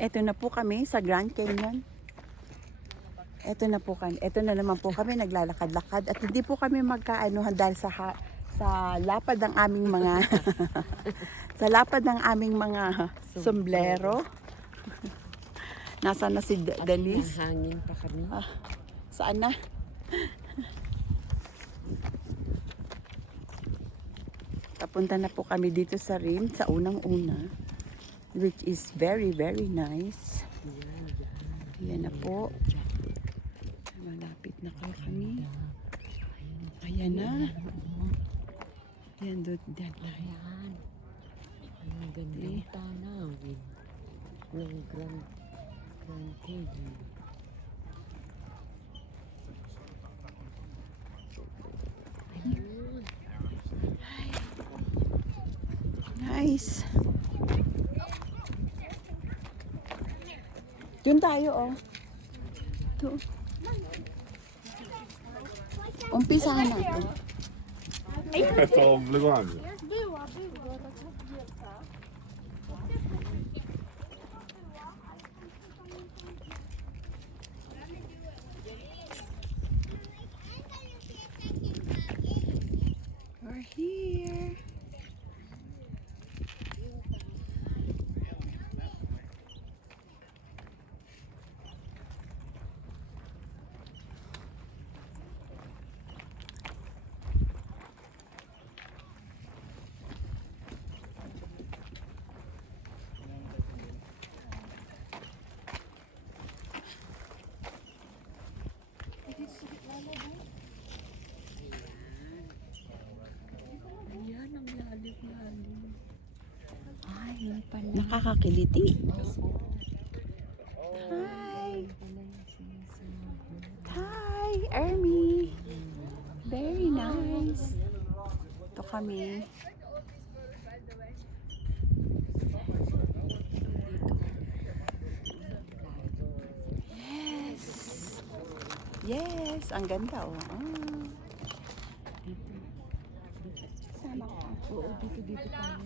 Eto na po kami sa Grand Canyon. Eto na po kami. Eto na naman po kami naglalakad-lakad at hindi po kami magkaanuhan dahil sa lapad ng aming mga sa lapad ng aming mga sombrero. Nasaan na si Denise? Hangin pa kami. Saan na? Papunta na po kami dito sa rim, sa unang-una, which is very, very nice. Yan na po. Malapit na kami. Ayan na. Yan doon. Yan tayo. Ang gandang tanawin ng Grand Canyon. Nice. Doon tayo, oh. Doon. Umpisahan natin. To wygląda. We're here. Ayan, ang lalim-lalim. Ay, yun pala. Nakakakiliti. Hi. Hi, Ermi. Very nice. Ito kami. Yes. Yes, ang ganda oh. Sama ko. Oo, dito tayo.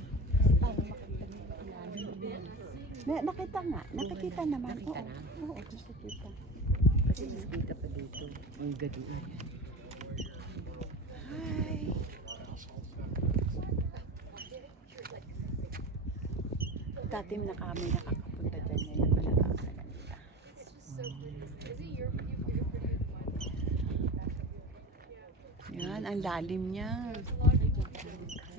Nakita nga. Nakikita naman. Nakita na? Oo, nakikita. Kasi nakita pa dito. Ang ganda. Hi. Dati na kami nakakapunta dyan. Ngayon pala nakakala nila. Yan, ang lalim niya.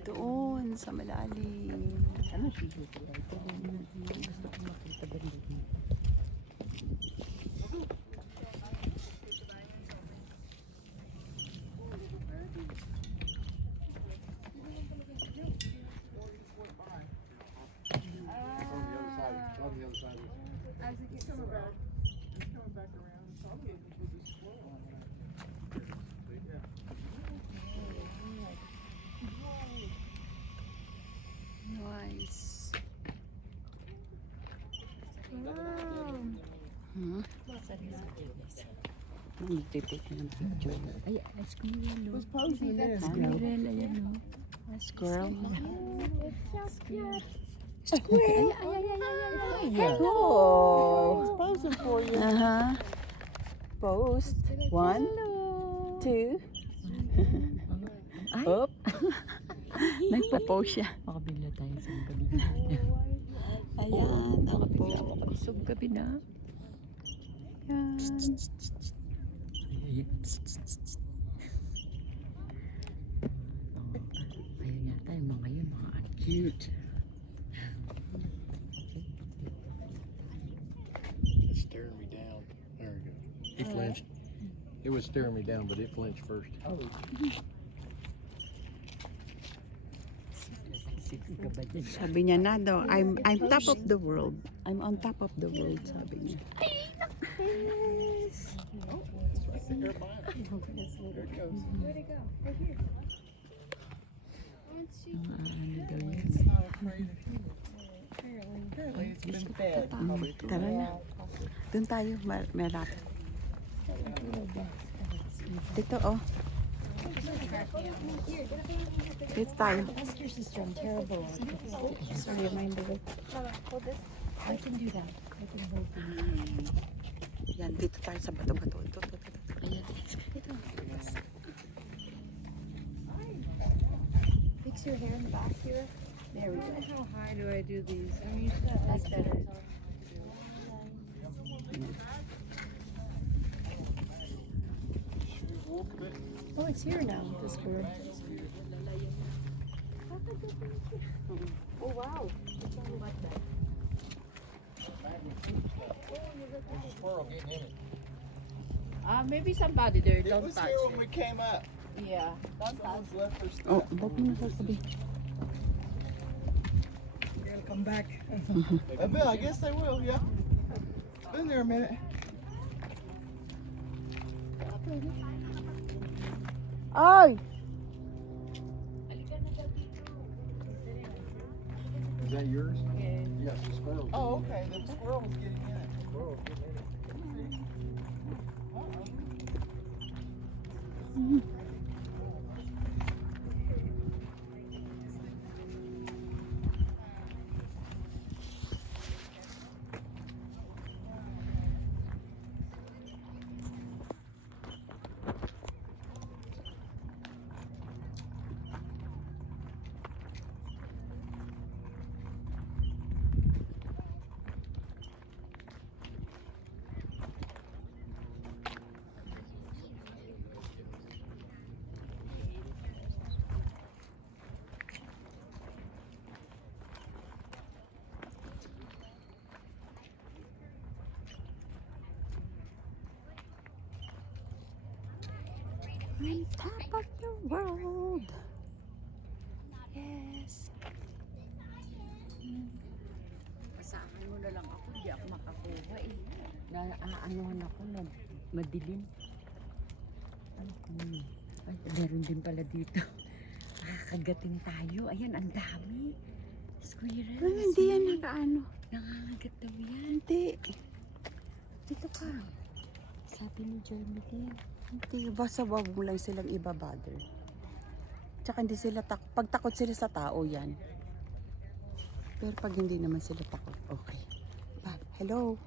Doon, sa malalim. Ano siya dito? Gusto ko makita ba dito? Nice. Wow. Nagtitake ng picture. Ay, squirrel. Who's posing this? Squirrel, ayan o. Squirrel. Squirrel. Oh. Posing for you. Post. 1, 2. Ay, Up. Nagpo-post siya. makabila tayo sa gabi. Ayan, ako po. Sa gabi na. Ayan. Ayun yata yung mga yun, mga cute. It's staring me down. There we go. He flinched. It was staring me down, but it flinched first. Oh. Sexy ka ba dyan? Sabi niya na daw, I'm top of the world. I'm on top of the world, sabi niya. It's right there by us. There it goes. Ano daw yun? It's not afraid of humans. Apparently it's been fed. Tara na. Doon tayo, malapit. Dito, oh. Dito tayo. Ask your sister, I'm terrible. Sorry, mind the way. I can do that. Yan, dito tayo sa bato-bato. Ito. Ayan. Ito. Fix your hair in the back here. There we go. How high do I do these? I mean, That's better. Oh, it's here now. This bird. Oh wow. It's all like that. There's a squirrel getting in it. maybe somebody there. It Don't was touch here when it. we came up. Yeah, don't touch Someone's left their stuff. Oh, ba't mo nasasabi? They'll come back. I bet. I guess they will. Yeah. It's been there a minute. Ay! Is that yours? Yes, the squirrel. Oh, okay. The squirrel was getting in it. Squirrel was getting in it. On top of the world. Yes. Pasahan mo na lang ako. Hindi ako makakuha eh. Naanuhan ako na madilim. Ay, meron din pala dito. Nakakagatin tayo. Ayan, ang dami. Squirrels. Ay, hindi yan nakaano. Nangangagat daw yan. Hindi. Dito ka. Sabi ni Jeremy din. Hindi. Basta wag mo lang silang ibabother. Tsaka hindi sila pag takot sila sa tao yan. Pero pag hindi naman sila takot, okay. Bob, hello.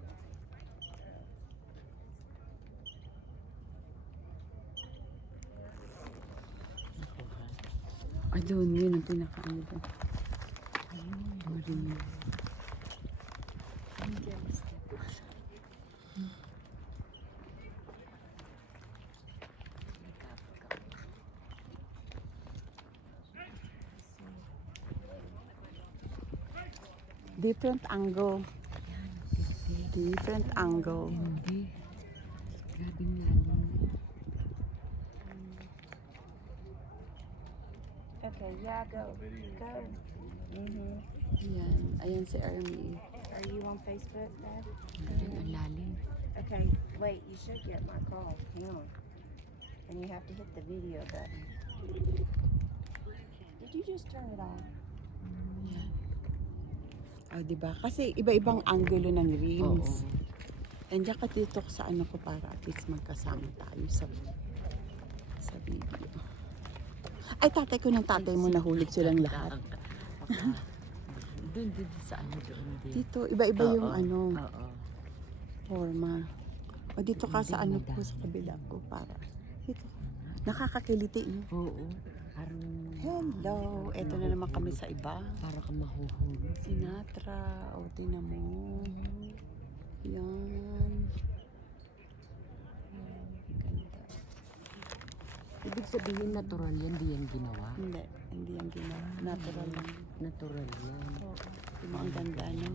Ay, doon. Yun ang pinakaano doon. Ayun. Marina. Different angle. Different angle. Hindi. Grabing lalim. Okay, yeah, go. Go. Ayan. Ayan si Army. Are you on Facebook, Dad? Ayun, ang lalim. Okay, wait, you should get my call. Hang on. And you have to hit the video button. Did you just turn it on? Ayan. Oh, diba? Kasi iba-ibang angulo ng rims. Oo. Nandiyan ka dito sa ano ko para at least magkasama tayo sa video. Ay, tatay ko ng tatay mo nahulog silang lahat. Doon sa ano doon din. Dito, iba-iba yung Oo, ano, Oo. forma. O dito ka sa Hindi, ano ko, sa kabila ko para. Dito. Nakakakiliti, no? Oo. Parang Hello! Eto na naman kami sa iba. para kang mahuhulog. Sinatra. O, tinan mo. Yan. Ganda. Ibig sabihin natural yan, di yan ginawa. Hindi yan ginawa. Natural lang. Natural yan. Oo. Diba ang ganda, no?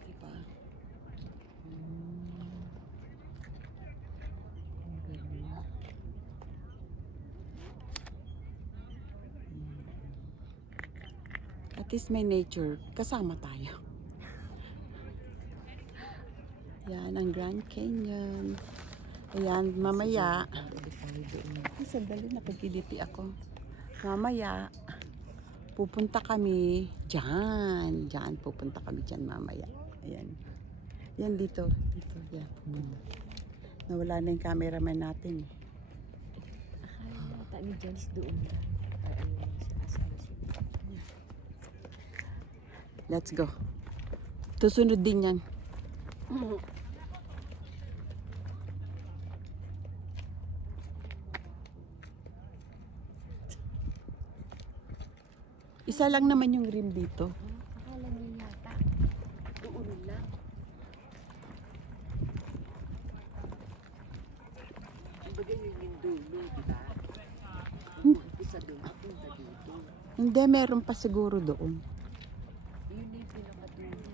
Diba? Ang galing. At least may nature. Kasama tayo. Yan, ang Grand Canyon. Ayan, mamaya. Pwede tayo doon. Ay, sandali, nakikiliti ako. Mamaya, pupunta kami dyan. Dyan, pupunta kami dyan mamaya. Ayan. Yan dito. Dito, yan. Nawala na yung cameraman natin. Akala yata ni Jens doon lang. Ay, ayun lang siya. Asan na siya? Let's go. Tusunod din yan. Isa lang naman yung rim dito. Akala niya yata. Doon lang. Kumbaga yun yung dulo, di ba? Isa doon, punta dito. Hindi, meron pa siguro doon. Yun yung pinakadulo.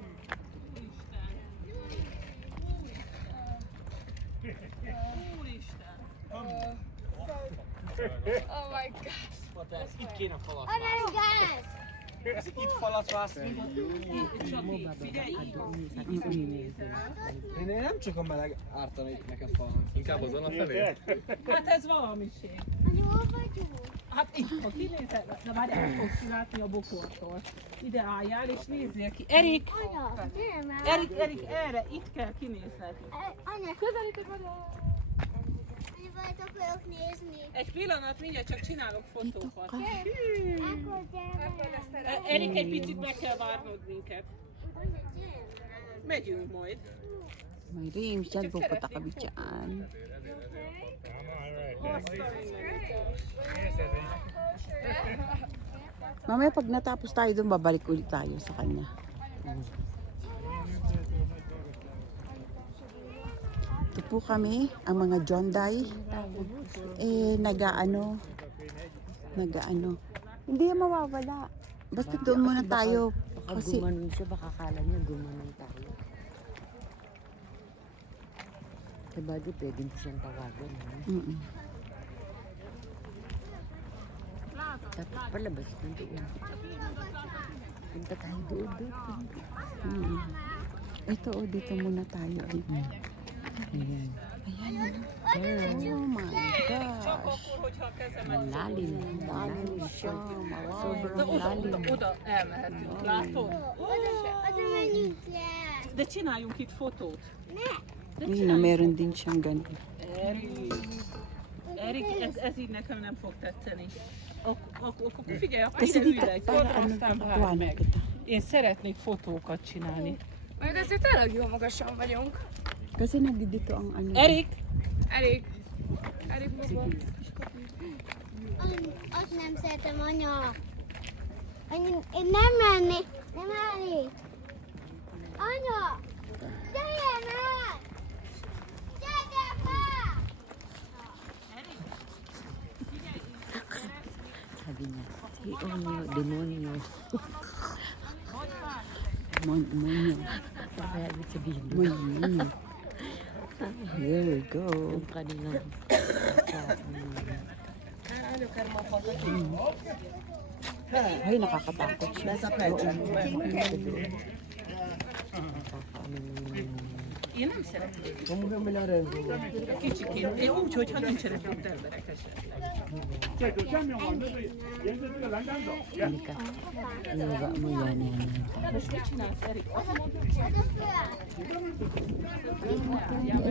Ez itt falat vászni. Én nem csak a meleg ártana itt neked falnak. Inkább azon a felé. Hát ez vamiség. Hát itt, ha kinézel, de már el fogsz látni a bokortól. Ide álljál és nézzél ki. Erik! Anya, gyere már! Erik, erre, itt kell kinézned. Anya, Közelítek oda! anya, valamit akarok nézni. Egy pillanat, mindjárt csak csinálok fotókat. Akkor gyere velem. Erik, egy picit meg kell várnod minket. Anya, gyere velem. Megyünk majd. May rim, dyan pupunta kami dyan. Mamaya pag natapos tayo doon, babalik ulit tayo sa kanya. Ito po kami, ang mga Jonday. Nagaano. Hindi yan mawawala. Basta doon muna tayo. Baka Kasi, gumanon siya, baka kala niya gumanon tayo. Diba di pwede mo siyang tawagan. mm-mm. Dapat palabas na doon. Punta tayo doon. Mm. Ito, dito muna tayo. Ayan. Oh my gosh. Akkor, hogyha a kezemet Lalim. Lalim siya. De oda elmehetünk, látod? Oda menjünk le. De csináljunk itt fotót. Ayun na, meron din siyang ganun. Erik, ez így nekem nem fog tetszeni. Akkor figyelj, akkor Kasi ide dito, ülj, para ano, aztán várj tuwanan meg. kita. Én szeretnék fotókat csinálni. Majd azért tényleg jó magasan vagyunk. Kasi nagdito ang ano. Erik! Elég maga. Azt nem szeretem, anya. Én nem mennék. Nem mennék. Anya! Gyere már! Gyere már! Sabi niya, si Onyo, demonyo. Monyo. Kaya ibig sabihin mo. Monyo. Here we go. Yung kanilang Ay, nakakatakot siya. Én nem szeretnék. Kicsikét. Én úgy, hogyha nincsenek ott emberek esetleg. halika. Iwaga mo yan. Most mit csinálsz, Erik? Azt mondod,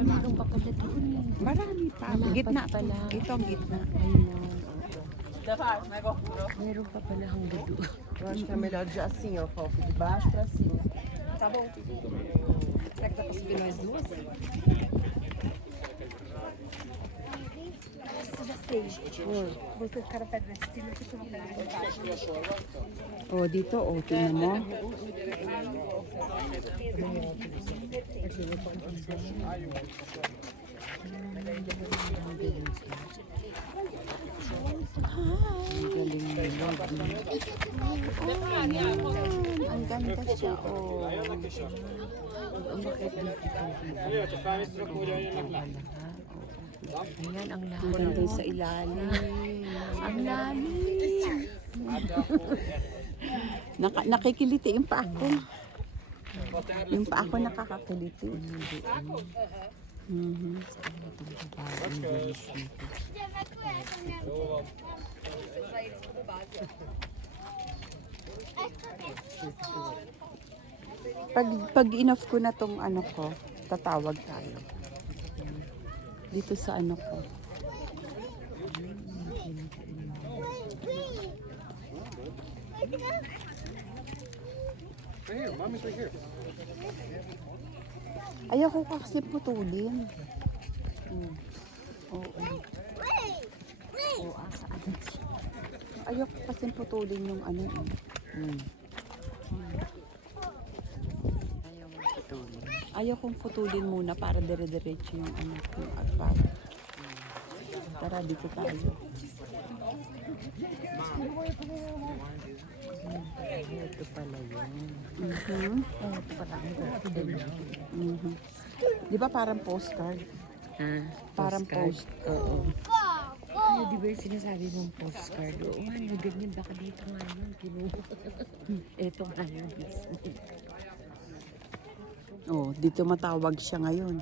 Meron pa pala doon. Marami pa. Gitna pala. Ito ang gitna. de várj meg akkor. Meron pa pala hanggang doon. Eu acho que é melhor de assim, ó, Fofo, de baixo pra cima. Tá bom. Será que dá pra subir nós duas? Já sei. Você ficar a pedra de cima, fica uma pedra de baixo. O, dito, o, tingnan mo. Ang ganda siya, oh. Ayan ang Ang lahat. ganda sa ilalim. Ang lalim. Nakikiliti yung paa ko. Yung paa ko nakakakiliti. Mhm. Pag enough ko na tong ano ko, tatawag tayo. Dito sa ano ko. Right here, mommy's right here. Ayaw ko kasi putulin. Oo. Wait! Wait! O, ano siya? Ayaw ko kasi putulin yung ano. Ayaw mo patuloy. Ayaw kong putulin muna para dire-diretso yung ano, yung agpag. Tara, dito tayo. Ito pala yun. Ito pala. Di ba parang postcard? Ha? Parang Postcard? post. Oo. Go! Go! Ano, di ba yung sinasabi mong postcard? Oo nga, no, ganyan. Baka dito nga yun. Ito nga yun. Oh, dito matawag siya ngayon.